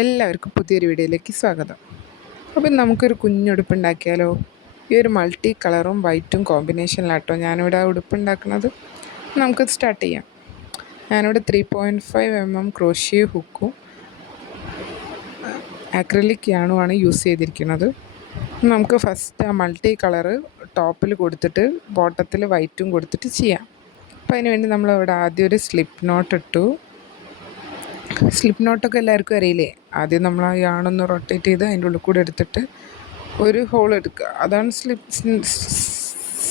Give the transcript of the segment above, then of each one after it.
എല്ലാവർക്കും പുതിയൊരു വീഡിയോയിലേക്ക് സ്വാഗതം. അപ്പം നമുക്കൊരു കുഞ്ഞുടുപ്പുണ്ടാക്കിയാലോ? ഈ ഒരു മൾട്ടി കളറും വൈറ്റും കോമ്പിനേഷനിലാട്ടോ ഞാനിവിടെ ഉടുപ്പുണ്ടാക്കുന്നത്. നമുക്കത് സ്റ്റാർട്ട് ചെയ്യാം. ഞാനിവിടെ 3.5 ക്രോഷ്യോ ഹുക്കും ആക്രിലിക് യാണുമാണ് യൂസ് ചെയ്തിരിക്കുന്നത്. നമുക്ക് ഫസ്റ്റ് ആ മൾട്ടി കളറ് ടോപ്പിൽ കൊടുത്തിട്ട് ബോട്ടത്തിൽ വൈറ്റും കൊടുത്തിട്ട് ചെയ്യാം. അപ്പോൾ അതിന് വേണ്ടി നമ്മളിവിടെ ആദ്യം ഒരു സ്ലിപ്പ് നോട്ട് ഇട്ടു. സ്ലിപ്പ് നോട്ടൊക്കെ എല്ലാവർക്കും അറിയില്ലേ? ആദ്യം നമ്മൾ ആ യാണൊന്ന് റൊട്ടേറ്റ് ചെയ്ത് അതിൻ്റെ ഉള്ളിൽ കൂടെ എടുത്തിട്ട് ഒരു ഹോൾ എടുക്കുക. അതാണ്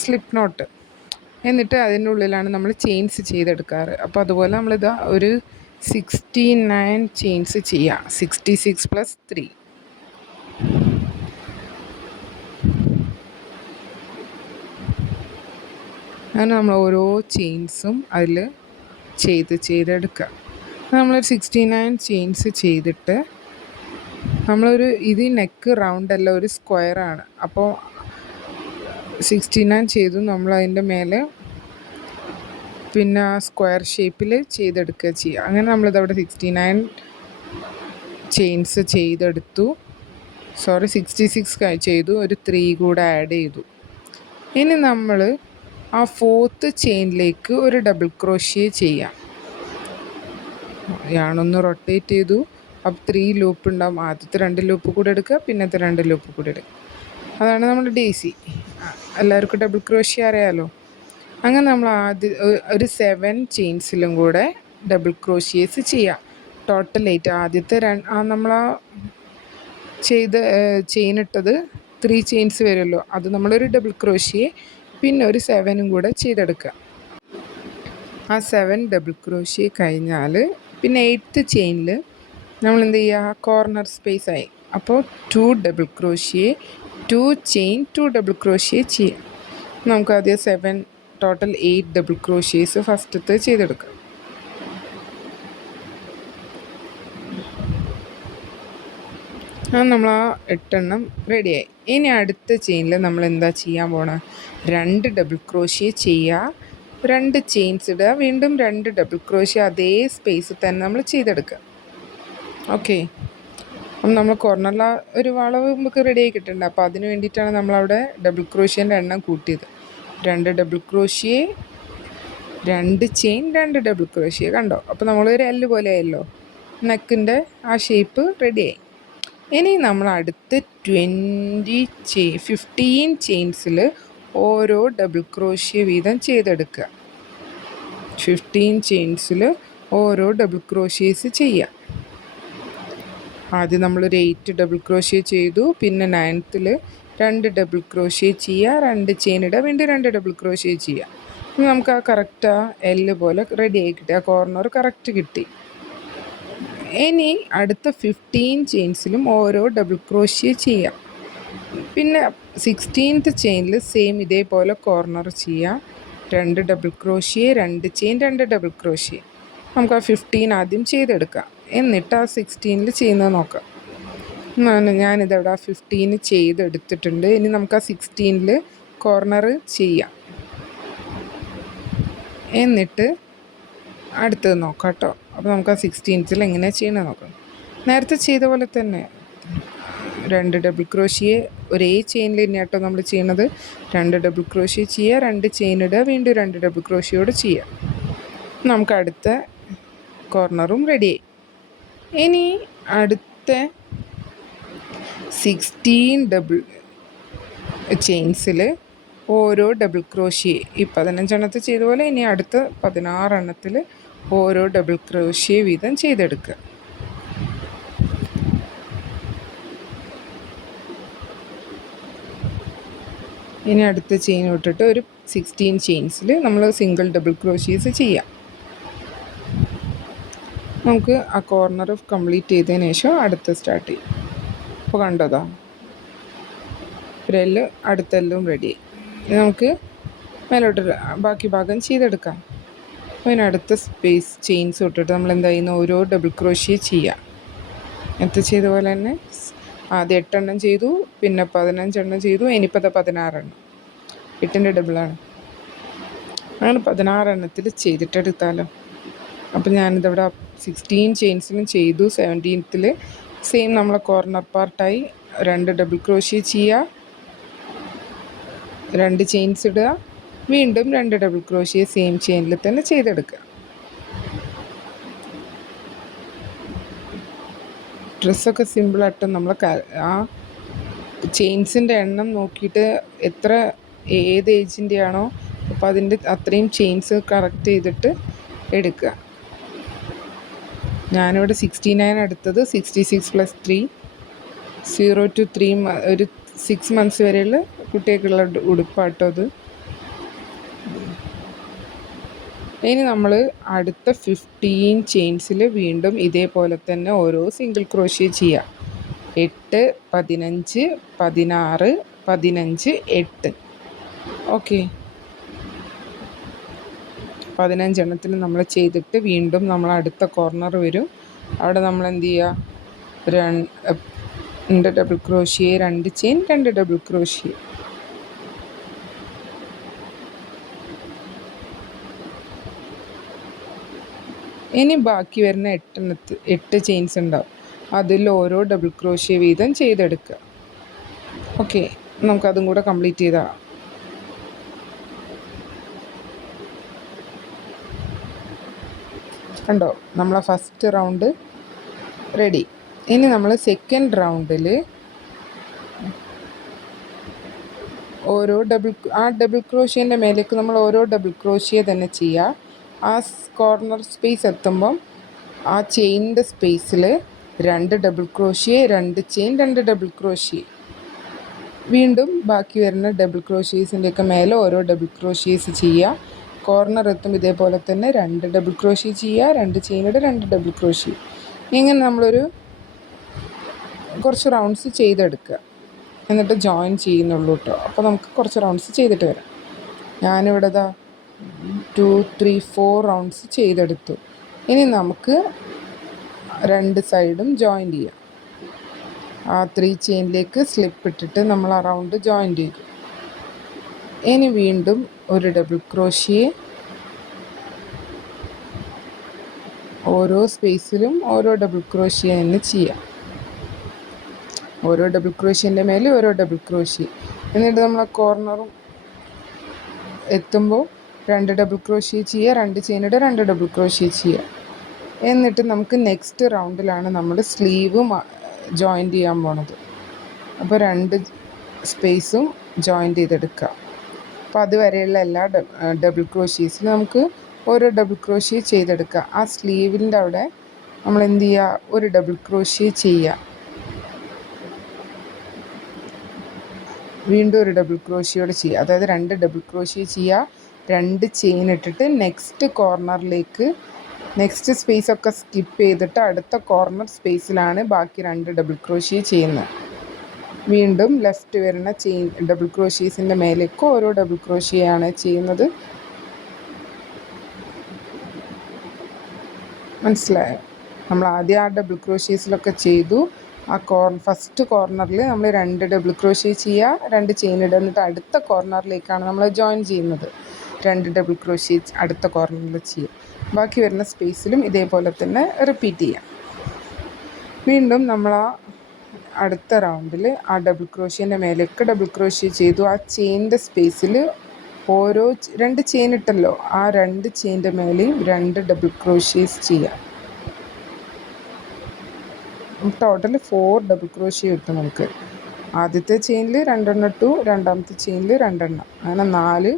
സ്ലിപ്പ് നോട്ട്. എന്നിട്ട് അതിൻ്റെ ഉള്ളിലാണ് നമ്മൾ ചെയിൻസ് ചെയ്തെടുക്കാറ്. അപ്പോൾ അതുപോലെ നമ്മളിതാ ഒരു 69 ചെയിൻസ് ചെയ്യാം. 66 + 3. അങ്ങനെ നമ്മൾ ഓരോ ചെയിൻസും അതിൽ ചെയ്തെടുക്കുക. നമ്മളൊരു 69 ചെയിൻസ് ചെയ്തിട്ട് ഇത് നെക്ക് റൗണ്ട് അല്ല, ഒരു സ്ക്വയറാണ്. അപ്പോൾ 69 ചെയ്തു. നമ്മൾ അതിൻ്റെ മേലെ പിന്നെ സ്ക്വയർ ഷേപ്പിൽ ചെയ്തെടുക്കുക ചെയ്യുക. അങ്ങനെ നമ്മളിതവിടെ 69 ചെയിൻസ് ചെയ്തെടുത്തു. 66 ചെയ്തു. ഒരു 3 കൂടെ ആഡ് ചെയ്തു. ഇനി നമ്മൾ ആ 4th ചെയിനിലേക്ക് ഒരു ഡബിൾ ക്രോഷ്യോ ചെയ്യാം. യാണൊന്ന് റൊട്ടേറ്റ് ചെയ്തു. അപ്പോൾ 3 ലൂപ്പ് ഉണ്ടാവും. ആദ്യത്തെ 2 ലൂപ്പ് കൂടെ എടുക്കുക, പിന്നത്തെ 2 ലൂപ്പ് കൂടെ എടുക്കുക. അതാണ് നമ്മുടെ ഡേസി. എല്ലാവർക്കും ഡബിൾ ക്രോഷ്യോ അറിയാമല്ലോ. അങ്ങനെ നമ്മൾ ഒരു 7 ചെയിൻസിലും കൂടെ ഡബിൾ ക്രോഷ്യേസ് ചെയ്യാം. ടോട്ടൽ 8. ആദ്യത്തെ നമ്മൾ ചെയിൻ ഇട്ടത് 3 ചെയിൻസ് വരുമല്ലോ, അത് നമ്മളൊരു ഡബിൾ ക്രോഷ്യോ പിന്നെ ഒരു 7 കൂടെ ചെയ്തെടുക്കുക. ആ 7 ഡബിൾ ക്രോഷ്യോ കഴിഞ്ഞാൽ പിന്നെ 8th ചെയിനിൽ നമ്മൾ എന്ത് ചെയ്യുക? കോർണർ സ്പേസ് ആയി. അപ്പോൾ 2 double crochet, 2 chain, 2 double crochet ചെയ്യാം. നമുക്ക് ആദ്യം 7, ടോട്ടൽ 8 ഡബിൾ ക്രോഷ്യേസ് ഫസ്റ്റത്തെ ചെയ്തെടുക്കാം. നമ്മൾ ആ 8 എണ്ണം റെഡിയായി. ഇനി അടുത്ത ചെയിനിൽ നമ്മൾ എന്താ ചെയ്യാൻ പോണത്? 2 ഡബിൾ ക്രോഷ്യോ ചെയ്യുക, 2 ചെയിൻസ് ഇടുക, വീണ്ടും 2 ഡബിൾ ക്രോഷ്യോ അതേ സ്പേസിൽ തന്നെ നമ്മൾ ചെയ്തെടുക്കുക. ഓക്കെ. അപ്പം നമ്മൾ കോർണറിൽ ഒരു വളവ് നമുക്ക് റെഡിയായി കിട്ടുന്നുണ്ട്. അപ്പോൾ അതിന് വേണ്ടിയിട്ടാണ് നമ്മളവിടെ ഡബിൾ ക്രോഷ്യോൻ്റെ എണ്ണം കൂട്ടിയത്. 2 double crochet, 2 chain, 2 double crochet. കണ്ടോ? അപ്പോൾ നമ്മളൊരു എല്ല് പോലെ ആയല്ലോ. നെക്കിൻ്റെ ആ ഷേപ്പ് റെഡിയായി. ഇനി നമ്മൾ അടുത്ത് 15 ചെയിൻസിൽ ഓരോ ഡബിൾ ക്രോഷ്യോ വീതം ചെയ്തെടുക്കുക. 15 ചെയിൻസിൽ ഓരോ ഡബിൾ ക്രോഷ്യേസ് ചെയ്യുക. ആദ്യം നമ്മളൊരു 8 ഡബിൾ ക്രോഷ്യോ ചെയ്തു. പിന്നെ 9th 2 ഡബിൾ ക്രോഷ്യോ ചെയ്യുക, 2 ചെയിൻ ഇടുക, വീണ്ടും 2 ഡബിൾ ക്രോഷ്യോ ചെയ്യുക. നമുക്ക് ആ കറക്റ്റ് ആ എല്ല് പോലെ റെഡിയായി കിട്ടി. ആ കോർണർ കറക്റ്റ് കിട്ടി. ഇനി അടുത്ത 15 ചെയിൻസിലും ഓരോ ഡബിൾ ക്രോഷ്യോ ചെയ്യാം. പിന്നെ 16th ചെയിനിൽ സെയിം ഇതേപോലെ കോർണർ ചെയ്യാം. 2 double crochet, 2 chain, 2 double crochet. നമുക്ക് ആ 15 ആദ്യം ചെയ്തെടുക്കാം. എന്നിട്ട് ആ 16ൽ ചെയ്യുന്നത് നോക്കാം. ഞാനിതവിടെ ആ 15 ചെയ്തെടുത്തിട്ടുണ്ട്. ഇനി നമുക്ക് ആ 16ൽ കോർണർ ചെയ്യാം. എന്നിട്ട് അടുത്തത് നോക്കാം കേട്ടോ. അപ്പോൾ നമുക്ക് ആ 16ൽ എങ്ങനെയാണ് ചെയ്യണമെന്ന് നോക്കാം. നേരത്തെ ചെയ്ത പോലെ തന്നെ 2 ഡബിൾ ക്രോഷ്യോ ഒരേ ചെയിനിൽ തന്നെയാണ് കേട്ടോ നമ്മൾ ചെയ്യണത്. 2 ഡബിൾ ക്രോഷ്യോ ചെയ്യുക, 2 ചെയിൻ ഇടുക, വീണ്ടും 2 ഡബിൾ ക്രോഷ്യോട് ചെയ്യുക. നമുക്ക് അടുത്ത കോർണറും റെഡിയായി. ഇനി അടുത്ത 16 ഡബിൾ ചെയിൻസിൽ ഓരോ ഡബിൾ ക്രോഷ്യോ, ഈ 15 എണ്ണത്തിൽ ചെയ്ത പോലെ ഇനി അടുത്ത 16 എണ്ണത്തിൽ ഓരോ ഡബിൾ ക്രോഷ്യോ വീതം ചെയ്തെടുക്കുക. ഇനി അടുത്ത ചെയിൻ വിട്ടിട്ട് ഒരു 16 ചെയിൻസിൽ നമ്മൾ സിംഗിൾ ഡബിൾ ക്രോഷ്യേസ് ചെയ്യാം. നമുക്ക് ആ കോർണർ കംപ്ലീറ്റ് ചെയ്തതിന് ശേഷം അടുത്ത സ്റ്റാർട്ട് ചെയ്യും. അപ്പോൾ കണ്ടതാ ഒരു എല്ല്, അടുത്ത എല്ലും റെഡി. നമുക്ക് മേലോട്ട് ബാക്കി ഭാഗം ചെയ്തെടുക്കാം. അപ്പോൾ അതിനടുത്ത സ്പേസ് ചെയിൻസ് വിട്ടിട്ട് നമ്മൾ എന്താ ചെയ്യുന്ന ഓരോ ഡബിൾ ക്രോഷ്യോ ചെയ്യാം. നേരത്തെ ചെയ്ത പോലെ തന്നെ ആദ്യം 8 എണ്ണം ചെയ്തു, പിന്നെ 15 എണ്ണം ചെയ്തു, ഇനിയിപ്പോൾ 16 എണ്ണം. 8ൻ്റെ ഡബിളാണ്. അങ്ങനെ 16 എണ്ണത്തിൽ ചെയ്തിട്ടെടുത്താലോ. അപ്പോൾ ഞാനിതവിടെ 16 ചെയിൻസിലും ചെയ്തു. 17th സെയിം നമ്മൾ കോർണർ പാർട്ടായി 2 ഡബിൾ ക്രോഷ്യ ചെയ്യുക, 2 ചെയിൻസ് ഇടുക, വീണ്ടും 2 ഡബിൾ ക്രോഷ്യ സെയിം ചെയിനിൽ തന്നെ ചെയ്തെടുക്കുക. ഡ്രസ്സൊക്കെ സിമ്പിളായിട്ട് നമ്മൾ ആ ചെയിൻസിൻ്റെ എണ്ണം നോക്കിയിട്ട് ഏത് ഏജിൻ്റെ ആണോ അപ്പോൾ അതിൻ്റെ അത്രയും ചെയിൻസ് കറക്റ്റ് ചെയ്തിട്ട് എടുക്കുക. ഞാനിവിടെ 69 എടുത്തത്. 66 + 3 0 to 3 ഒരു 6 months വരെയുള്ള കുട്ടികൾക്കുള്ള ഉടുപ്പാട്ടോ അത്. ഇനി നമ്മൾ അടുത്ത 15 ചെയിൻസിൽ വീണ്ടും ഇതേപോലെ തന്നെ ഓരോ സിംഗിൾ ക്രോഷ്യ ചെയ്യുക. 8, 15, 16, 15, 8. ഓക്കെ, 15 എണ്ണത്തിന് നമ്മൾ ചെയ്തിട്ട് വീണ്ടും നമ്മൾ അടുത്ത കോർണർ വരും. അവിടെ നമ്മൾ എന്ത് ചെയ്യുക, 2 double crochet, 2 chain, 2 double crochet. ഇനി ബാക്കി വരുന്ന 8 ചെയിൻസ് ഉണ്ടാവും. അതിൽ ഓരോ ഡബിൾ ക്രോഷ്യ വീതം ചെയ്തെടുക്കുക. ഓക്കെ, നമുക്കതും കൂടെ കംപ്ലീറ്റ് ചെയ്താൽ കണ്ടോ, നമ്മളെ ഫസ്റ്റ് റൗണ്ട് റെഡി. ഇനി നമ്മൾ സെക്കൻഡ് റൗണ്ടിൽ ഓരോ ഡബിൾ ക്രോഷ്യേൻ്റെ മേലേക്ക് നമ്മൾ ഓരോ ഡബിൾ ക്രോഷ്യ തന്നെ ചെയ്യുക. ആ കോർണർ സ്പേസ് എത്തുമ്പം ആ ചെയിനിൻ്റെ സ്പേസിൽ 2 double crochet, 2 chain, 2 double crochet. വീണ്ടും ബാക്കി വരുന്ന ഡബിൾ ക്രോഷ്യേസിൻ്റെയൊക്കെ മേലെ ഓരോ ഡബിൾ ക്രോഷ്യേസ് ചെയ്യുക. കോർണർ എത്തും ഇതേപോലെ തന്നെ 2 ഡബിൾ ക്രോഷ്യ ചെയ്യുക, 2 ചെയിനിടെ 2 ഡബിൾ ക്രോഷ്യ. ഇങ്ങനെ നമ്മളൊരു കുറച്ച് റൗണ്ട്സ് ചെയ്തെടുക്കുക, എന്നിട്ട് ജോയിൻ ചെയ്യുന്നുള്ളൂ കേട്ടോ. അപ്പോൾ നമുക്ക് കുറച്ച് റൗണ്ട്സ് ചെയ്തിട്ട് വരാം. ഞാനിവിടെ 2, 3, 4 റൗണ്ട്സ് ചെയ്തെടുത്തു. ഇനി നമുക്ക് 2 സൈഡും ജോയിൻ ചെയ്യാം. ആ 3 ചെയിനിലേക്ക് സ്ലിപ്പ് ഇട്ടിട്ട് നമ്മൾ ആ റൗണ്ട് ജോയിൻ ചെയ്തു. ഇനി വീണ്ടും ഒരു ഡബിൾ ക്രോഷ്യ, ഓരോ സ്പേസിലും ഓരോ ഡബിൾ ക്രോഷ്യ തന്നെ ചെയ്യാം. ഓരോ ഡബിൾ ക്രോഷ്യേൻ്റെ മേലെ ഓരോ ഡബിൾ ക്രോഷ്യ. എന്നിട്ട് നമ്മൾ കോർണറും എത്തുമ്പോൾ 2 ഡബിൾ ക്രോഷ്യ ചെയ്യുക, 2 ചെയിനിടെ 2 ഡബിൾ ക്രോഷ്യ ചെയ്യുക. എന്നിട്ട് നമുക്ക് നെക്സ്റ്റ് റൗണ്ടിലാണ് നമ്മൾ സ്ലീവ് ജോയിൻ ചെയ്യാൻ പോണത്. അപ്പോൾ 2 സ്പേസും ജോയിൻ ചെയ്തെടുക്കുക. അപ്പോൾ അതുവരെയുള്ള എല്ലാ ഡബിൾ ക്രോഷ്യേസിലും നമുക്ക് ഓരോ ഡബിൾ ക്രോഷ്യ ചെയ്തെടുക്കുക. ആ സ്ലീവിൻ്റെ അവിടെ നമ്മൾ എന്ത് ചെയ്യുക, ഒരു ഡബിൾ ക്രോഷ്യ ചെയ്യുക, വീണ്ടും ഒരു ഡബിൾ ക്രോഷ്യോടെ ചെയ്യുക. അതായത് 2 ഡബിൾ ക്രോഷ്യ ചെയ്യുക, 2 ചെയിൻ ഇട്ടിട്ട് നെക്സ്റ്റ് കോർണറിലേക്ക്, നെക്സ്റ്റ് സ്പേസൊക്കെ സ്കിപ്പ് ചെയ്തിട്ട് അടുത്ത കോർണർ സ്പേസിലാണ് ബാക്കി 2 ഡബിൾ ക്രോഷ്യ ചെയ്യുന്നത്. വീണ്ടും ലെഫ്റ്റ് വരുന്ന ചെയിൻ ഡബിൾ ക്രോഷ്യേസിൻ്റെ മേലേക്ക് ഓരോ ഡബിൾ ക്രോഷ്യയാണ് ചെയ്യുന്നത്. മനസ്സിലായോ? നമ്മൾ ആദ്യം ആ ഡബിൾ ക്രോഷ്യേസിലൊക്കെ ചെയ്തു. ആ ഫസ്റ്റ് കോർണറിൽ നമ്മൾ 2 ഡബിൾ ക്രോഷ്യ ചെയ്യുക, 2 ചെയിൻ ഇടുക, എന്നിട്ട് അടുത്ത കോർണറിലേക്കാണ് നമ്മൾ ജോയിൻ ചെയ്യുന്നത്. 2 ഡബിൾ ക്രോഷ്യ അടുത്ത കോർണറിൽ ചെയ്യുക. ബാക്കി വരുന്ന സ്പേസിലും ഇതേപോലെ തന്നെ റിപ്പീറ്റ് ചെയ്യാം. വീണ്ടും നമ്മൾ ആ അടുത്ത റൗണ്ടിൽ ആ ഡബിൾ ക്രോഷ്യേൻ്റെ മേലേക്ക് ഡബിൾ ക്രോഷ്യ ചെയ്തു. ആ ചെയിനിൻ്റെ സ്പേസിൽ ഓരോ 2 ചെയിൻ ഇട്ടല്ലോ, ആ 2 ചെയിൻ്റെ മേലെയും 2 ഡബിൾ ക്രോഷ്യേസ് ചെയ്യാം. ടോട്ടൽ 4 ഡബിൾ ക്രോഷ്യ കിട്ടും നമുക്ക്. ആദ്യത്തെ ചെയിനിൽ 2 എണ്ണം ഇട്ടു, രണ്ടാമത്തെ ചെയിനിൽ 2 എണ്ണം, അങ്ങനെ 4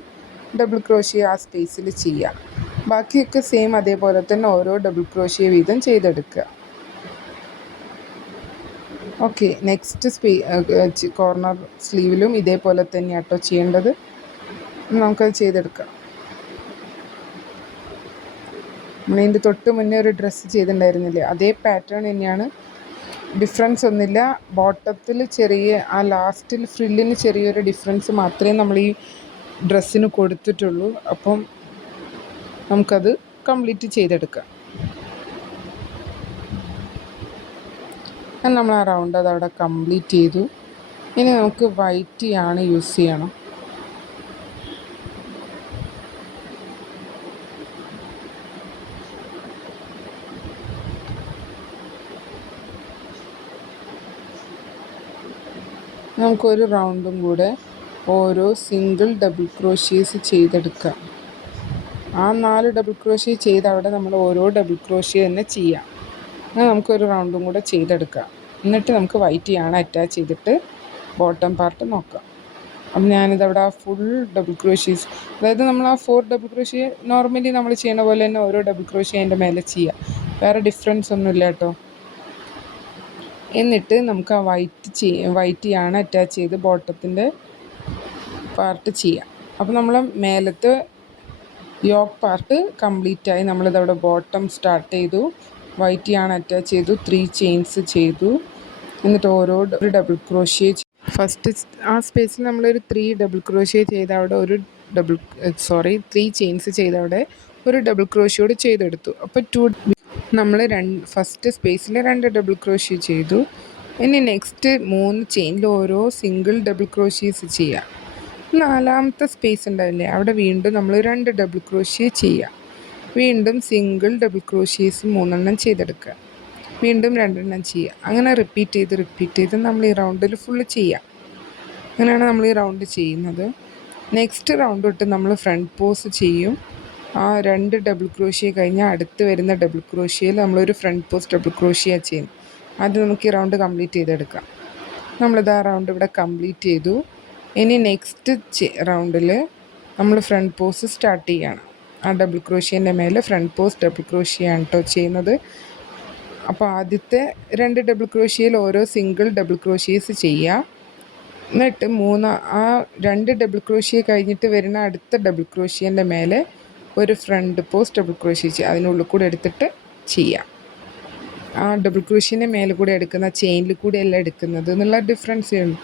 ഡബിൾ ക്രോഷ്യ ആ സ്പേസിൽ ചെയ്യാം. ബാക്കിയൊക്കെ സെയിം അതേപോലെ തന്നെ ഓരോ ഡബിൾ ക്രോഷ്യ വീതം ചെയ്തെടുക്കുക. ഓക്കെ, നെക്സ്റ്റ് കോർണർ സ്ലീവിലും ഇതേപോലെ തന്നെയാട്ടോ ചെയ്യേണ്ടത്. നമുക്കത് ചെയ്തെടുക്കാം. നമ്മളിതിൻ്റെ തൊട്ട് മുന്നേ ഒരു ഡ്രസ്സ് ചെയ്തിട്ടുണ്ടായിരുന്നില്ലേ, അതേ പാറ്റേൺ തന്നെയാണ്, ഡിഫറൻസ് ഒന്നുമില്ല. ബോട്ടത്തിൽ ആ ലാസ്റ്റിൽ ഫ്രില്ലിന് ചെറിയൊരു ഡിഫറൻസ് മാത്രമേ നമ്മൾ ഈ ഡ്രസ്സിന് കൊടുത്തിട്ടുള്ളൂ. അപ്പം നമുക്കത് കംപ്ലീറ്റ് ചെയ്തെടുക്കാം. നമ്മൾ ആ റൗണ്ട് അതവിടെ കംപ്ലീറ്റ് ചെയ്തു. ഇനി നമുക്ക് വൈറ്റ് ആണ് യൂസ് ചെയ്യണം. നമുക്കൊരു റൗണ്ടും കൂടെ ഓരോ സിംഗിൾ ഡബിൾ ക്രോഷ്യേസ് ചെയ്തെടുക്കാം. ആ 4 ഡബിൾ ക്രോഷ്യ ചെയ്ത അവിടെ നമ്മൾ ഓരോ ഡബിൾ ക്രോഷ്യ തന്നെ ചെയ്യാം. അങ്ങനെ നമുക്കൊരു റൗണ്ടും കൂടെ ചെയ്തെടുക്കാം. എന്നിട്ട് നമുക്ക് വൈറ്റ് യാണ് അറ്റാച്ച് ചെയ്തിട്ട് ബോട്ടം പാർട്ട് നോക്കാം. അപ്പം ഞാനിതവിടെ ആ ഫുൾ ഡബിൾ ക്രോഷ്യേസ്, അതായത് നമ്മൾ ആ 4 ഡബിൾ ക്രോഷ്യ നോർമലി നമ്മൾ ചെയ്യണ പോലെ തന്നെ ഓരോ ഡബിൾ ക്രോഷ്യ അതിൻ്റെ മേലെ ചെയ്യുക. വേറെ ഡിഫറൻസ് ഒന്നുമില്ല കേട്ടോ. എന്നിട്ട് നമുക്ക് ആ വൈറ്റ് യാണ് അറ്റാച്ച് ചെയ്ത് ബോട്ടത്തിൻ്റെ പാർട്ട് ചെയ്യാം. അപ്പോൾ നമ്മൾ മേലത്തെ യോക്ക് പാർട്ട് കംപ്ലീറ്റ് ആയി. നമ്മളിതവിടെ ബോട്ടം സ്റ്റാർട്ട് ചെയ്തു, വൈറ്റ് യാണ് അറ്റാച്ച് ചെയ്തു, 3 ചെയിൻസ് ചെയ്തു. എന്നിട്ട് ഓരോ ഡബിൾ ക്രോഷ്യ ഫസ്റ്റ് ആ സ്പേസിൽ നമ്മളൊരു 3 ഡബിൾ ക്രോഷ്യ ചെയ്ത അവിടെ ഒരു 3 ചെയിൻസ് ചെയ്ത അവിടെ ഒരു ഡബിൾ ക്രോഷ്യോട് ചെയ്തെടുത്തു. അപ്പോൾ നമ്മൾ ഫസ്റ്റ് സ്പേസിൽ 2 ഡബിൾ ക്രോഷ്യ ചെയ്തു. ഇനി നെക്സ്റ്റ് 3 ചെയിനിൽ ഓരോ സിംഗിൾ ഡബിൾ ക്രോഷ്യേസ് ചെയ്യാം. 4ാമത്തെ സ്പേസ് ഉണ്ടാവില്ലേ, അവിടെ വീണ്ടും നമ്മൾ 2 ഡബിൾ ക്രോഷ്യ ചെയ്യുക. വീണ്ടും സിംഗിൾ ഡബിൾ ക്രോഷ്യേസ് 3 ചെയ്തെടുക്കുക. വീണ്ടും 2 ചെയ്യുക. അങ്ങനെ റിപ്പീറ്റ് ചെയ്ത് നമ്മൾ ഈ റൗണ്ടിൽ ഫുള്ള് ചെയ്യാം. അങ്ങനെയാണ് നമ്മൾ ഈ റൗണ്ട് ചെയ്യുന്നത്. നെക്സ്റ്റ് റൗണ്ട് തൊട്ട് നമ്മൾ ഫ്രണ്ട് പോസ് ചെയ്യും. ആ 2 ഡബിൾ ക്രോഷ്യ കഴിഞ്ഞാൽ അടുത്ത് വരുന്ന ഡബിൾ ക്രോഷ്യയിൽ നമ്മളൊരു ഫ്രണ്ട് പോസ് ഡബിൾ ക്രോഷ്യ ചെയ്യും. അത് നമുക്ക് ഈ റൗണ്ട് കംപ്ലീറ്റ് ചെയ്തെടുക്കാം. നമ്മളിത് ആ റൗണ്ട് ഇവിടെ കംപ്ലീറ്റ് ചെയ്തു. ഇനി നെക്സ്റ്റ് റൗണ്ടിൽ നമ്മൾ ഫ്രണ്ട് പോസ് സ്റ്റാർട്ട് ചെയ്യുകയാണ്. ആ ഡബിൾ ക്രോഷ്യേൻ്റെ മേലെ ഫ്രണ്ട് പോസ് ഡബിൾ ക്രോഷ്യയാണ് കേട്ടോ ചെയ്യുന്നത്. അപ്പോൾ ആദ്യത്തെ 2 ഡബിൾ ക്രോഷ്യയിൽ ഓരോ സിംഗിൾ ഡബിൾ ക്രോഷ്യേസ് ചെയ്യുക. എന്നിട്ട് ആ 2 ഡബിൾ ക്രോഷ്യ കഴിഞ്ഞിട്ട് വരുന്ന അടുത്ത ഡബിൾ ക്രോഷ്യേൻ്റെ മേലെ ഒരു ഫ്രണ്ട് പോസ്റ്റ് ഡബിൾ ക്രോഷ്യ ചെയ്യുക. അതിനുള്ളിൽ കൂടെ എടുത്തിട്ട് ചെയ്യാം. ആ ഡബിൾ ക്രോഷ്യൻ്റെ മേലെ കൂടെ എടുക്കുന്ന ചെയിനിൽ കൂടെ അല്ല എടുക്കുന്നത് എന്നുള്ള ഡിഫറൻസ് ഉണ്ട്.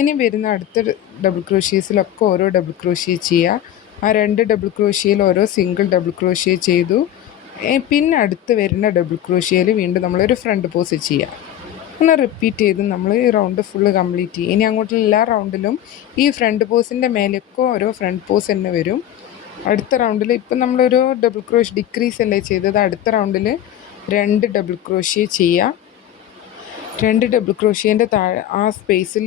ഇനി വരുന്ന അടുത്ത ഡബിൾ ക്രോഷ്യേസിലൊക്കെ ഓരോ ഡബിൾ ക്രോഷ്യ ചെയ്യുക. ആ 2 ഡബിൾ ക്രോഷ്യയിൽ ഓരോ സിംഗിൾ ഡബിൾ ക്രോഷ്യ ചെയ്തു. പിന്നെ അടുത്ത് വരുന്ന ഡബിൾ ക്രോഷ്യയിൽ വീണ്ടും നമ്മളൊരു ഫ്രണ്ട് പോസ് ചെയ്യുക. അങ്ങനെ റിപ്പീറ്റ് ചെയ്ത് നമ്മൾ ഈ റൗണ്ട് ഫുള്ള് കംപ്ലീറ്റ് ചെയ്യും. ഇനി അങ്ങോട്ടുള്ള എല്ലാ റൗണ്ടിലും ഈ ഫ്രണ്ട് പോസിൻ്റെ മേലേക്ക് ഓരോ ഫ്രണ്ട് പോസ് തന്നെ വരും. അടുത്ത റൗണ്ടിൽ ഇപ്പം നമ്മളൊരു ഡബിൾ ക്രോഷ്യ ഡിക്രീസ് അല്ലേ ചെയ്തത്, അടുത്ത റൗണ്ടിൽ 2 ഡബിൾ ക്രോഷ്യ ചെയ്യുക. 2 ഡബിൾ ക്രോഷ്യേൻ്റെ താഴെ ആ സ്പേസിൽ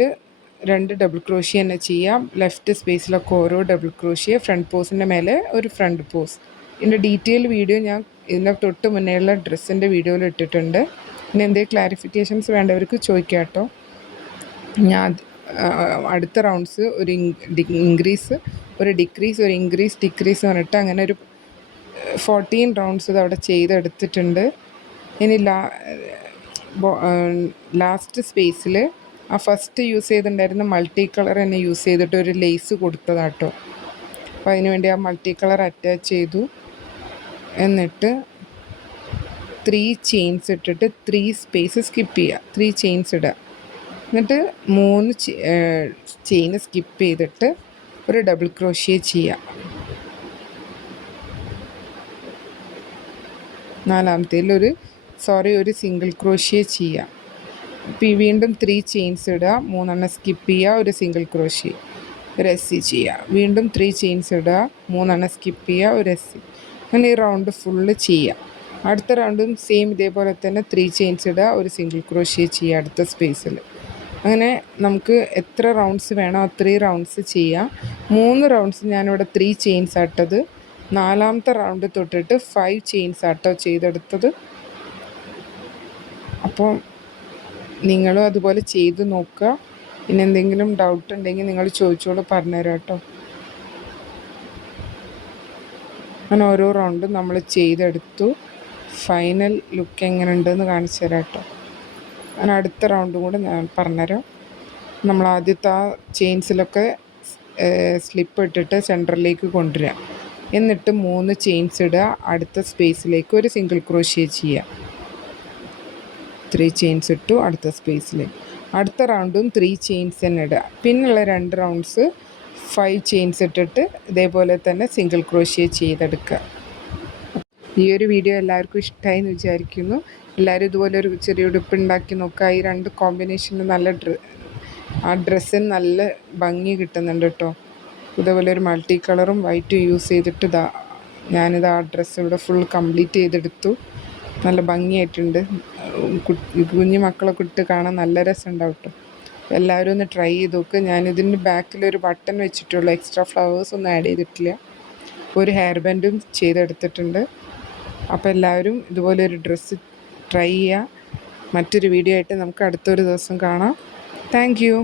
2 ഡബിൾ ക്രോഷ്യ തന്നെ ചെയ്യാം. ലെഫ്റ്റ് സ്പേസിലൊക്കെ ഓരോ ഡബിൾ ക്രോഷ്യ, ഫ്രണ്ട് പോസിൻ്റെ മേലെ ഒരു ഫ്രണ്ട് പോസ്. ഇതിൻ്റെ ഡീറ്റെയിൽ വീഡിയോ ഞാൻ ഇതിൻ്റെ തൊട്ട് മുന്നേയുള്ള ഡ്രസ്സിൻ്റെ വീഡിയോയിൽ ഇട്ടിട്ടുണ്ട്. പിന്നെ എന്തെങ്കിലും ക്ലാരിഫിക്കേഷൻസ് വേണ്ടവർക്ക് ചോദിക്കാം കേട്ടോ. ഞാൻ അടുത്ത റൗണ്ട്സ് ഒരു ഇൻക്രീസ്, ഒരു ഡിക്രീസ്, ഒരു ഇൻക്രീസ്, ഡിക്രീസ് പറഞ്ഞിട്ട് അങ്ങനെ ഒരു 14 റൗണ്ട്സ് ഇത് അവിടെ ചെയ്തെടുത്തിട്ടുണ്ട്. ഇനി ലാസ്റ്റ് സ്പേസിൽ ആ ഫസ്റ്റ് യൂസ് ചെയ്തിട്ടുണ്ടായിരുന്ന മൾട്ടി കളർ തന്നെ യൂസ് ചെയ്തിട്ട് ഒരു ലേസ് കൊടുത്തതാട്ടോ. അപ്പോൾ അതിന് വേണ്ടി ആ മൾട്ടി കളർ അറ്റാച്ച് ചെയ്തു. എന്നിട്ട് 3 ചെയിൻസ് ഇട്ടിട്ട് 3 സ്പേസ് സ്കിപ്പ് ചെയ്യുക. 3 ചെയിൻസ് ഇടുക. എന്നിട്ട് 3 ചെയിൻ സ്കിപ്പ് ചെയ്തിട്ട് ഒരു ഡബിൾ ക്രോഷ്യ ചെയ്യുക. 4ാമത്തേൽ ഒരു സിംഗിൾ ക്രോഷ്യ ചെയ്യുക. അപ്പോൾ വീണ്ടും 3 ചെയിൻസ് ഇടുക, 3 സ്കിപ്പ് ചെയ്യുക, ഒരു സിംഗിൾ ക്രോഷ്യ, ഒരു എസ്സി ചെയ്യുക. വീണ്ടും 3 ചെയിൻസ് ഇടുക, 3 സ്കിപ്പ് ചെയ്യുക, ഒരു എസ്സി. അങ്ങനെ ഈ റൗണ്ട് ഫുള്ള് ചെയ്യുക. അടുത്ത റൗണ്ടും സെയിം ഇതേപോലെ തന്നെ 3 ചെയിൻസ് ഇടുക, ഒരു സിംഗിൾ ക്രോഷ്യ ചെയ്യുക അടുത്ത സ്പേസിൽ. അങ്ങനെ നമുക്ക് എത്ര റൗണ്ട്സ് വേണോ അത്രയും റൗണ്ട്സ് ചെയ്യാം. 3 റൗണ്ട്സ് ഞാനിവിടെ 3 ചെയിൻസ് ആട്ടത്. 4ാമത്തെ റൗണ്ട് തൊട്ടിട്ട് 5 ചെയിൻസ് ആട്ടോ ചെയ്തെടുത്തത്. അപ്പോൾ നിങ്ങളും അതുപോലെ ചെയ്ത് നോക്കുക. പിന്നെ എന്തെങ്കിലും ഡൗട്ട് ഉണ്ടെങ്കിൽ നിങ്ങൾ ചോദിച്ചോളൂ, പറഞ്ഞുതരാം കേട്ടോ. അങ്ങനെ ഓരോ റൗണ്ടും നമ്മൾ ചെയ്തെടുത്തു. ഫൈനൽ ലുക്ക് എങ്ങനെ ഉണ്ടെന്ന് കാണിച്ചു തരാം കേട്ടോ. അങ്ങനെ അടുത്ത റൗണ്ടും കൂടെ ഞാൻ പറഞ്ഞുതരാം. നമ്മൾ ആദ്യത്തെ ആ ചെയിൻസിലൊക്കെ സ്ലിപ്പ് ഇട്ടിട്ട് സെൻറ്ററിലേക്ക് കൊണ്ടുവരിക. എന്നിട്ട് 3 ചെയിൻസ് ഇടുക, അടുത്ത സ്പേസിലേക്ക് ഒരു സിംഗിൾ ക്രോഷ്യ ചെയ്യുക. 3 ചെയിൻസ് ഇട്ടു അടുത്ത സ്പേസിലേക്ക്. അടുത്ത റൗണ്ടും 3 ചെയിൻസ് തന്നെ ഇടുക. പിന്നെയുള്ള 2 റൗണ്ട്സ് 5 ചെയിൻസ് ഇട്ടിട്ട് ഇതേപോലെ തന്നെ സിംഗിൾ ക്രോഷ്യ ചെയ്തെടുക്കുക. ഈ ഒരു വീഡിയോ എല്ലാവർക്കും ഇഷ്ടമായി എന്ന് വിചാരിക്കുന്നു. എല്ലാവരും ഇതുപോലെ ഒരു ചെറിയ ഉടുപ്പ് ഉണ്ടാക്കി നോക്കുക. ഈ 2 കോമ്പിനേഷനിൽ നല്ല ആ ഡ്രസ്സിന് നല്ല ഭംഗി കിട്ടുന്നുണ്ട് കേട്ടോ. ഇതേപോലെ ഒരു മൾട്ടി കളറും വൈറ്റും യൂസ് ചെയ്തിട്ട് ഞാനിത് ആ ഡ്രസ്സ് ഇവിടെ ഫുൾ കംപ്ലീറ്റ് ചെയ്തെടുത്തു. നല്ല ഭംഗിയായിട്ടുണ്ട്. കുഞ്ഞു മക്കളൊക്കെ ഇട്ട് കാണാൻ നല്ല രസമുണ്ടാവും കേട്ടോ. എല്ലാവരും ഒന്ന് ട്രൈ ചെയ്ത് നോക്ക്. ഞാനിതിൻ്റെ ബാക്കിലൊരു ബട്ടൺ വെച്ചിട്ടുള്ളൂ, എക്സ്ട്രാ ഫ്ലവേഴ്സ് ഒന്നും ആഡ് ചെയ്തിട്ടില്ല. ഒരു ഹെയർ ബാൻഡും ചെയ്തെടുത്തിട്ടുണ്ട്. അപ്പോൾ എല്ലാവരും ഇതുപോലെ ഒരു ഡ്രസ്സ് ട്രൈ ചെയ്യുക. മറ്റൊരു വീഡിയോ ആയിട്ട് നമുക്ക് അടുത്തൊരു ദിവസം കാണാം. Thank you.